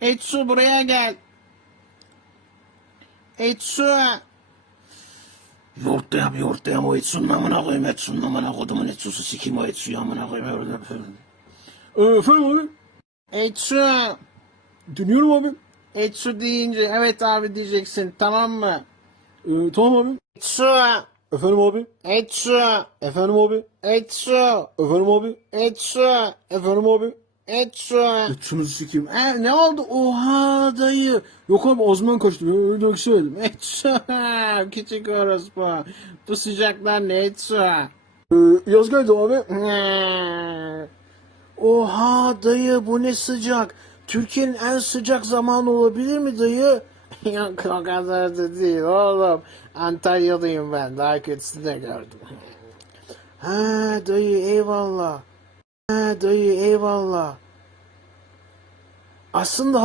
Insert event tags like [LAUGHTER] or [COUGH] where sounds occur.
Etsu buraya gel. Etsu. Yoğurtlayam yoğurtlayam o Etsu'nun amına koyayım Etsu'nun amına kodumun Etsu'su sikim o Etsu'yu amına koyayım. Ee, efendim abi. Etsu. Dinliyorum abi. Etsu deyince evet abi diyeceksin tamam mı? Ee, tamam abi. Etsu. Efendim abi. Etsu. Efendim abi. Etsu. Efendim abi. Etsu. Efendim abi. Etsu. Etsu'nuzu sikeyim. E, ne oldu? Oha dayı. Yok abi ağzımdan kaçtı. Ben Öyle bir şey söyledim. Etsu. [LAUGHS] Küçük orospu. Bu sıcaklar ne Etsu? Ee, yaz geldi abi. [LAUGHS] Oha dayı bu ne sıcak. Türkiye'nin en sıcak zamanı olabilir mi dayı? [LAUGHS] Yok o kadar da değil oğlum. Antalyalıyım ben. Daha kötüsünü de gördüm. Ha dayı eyvallah. Dayı eyvallah. Aslında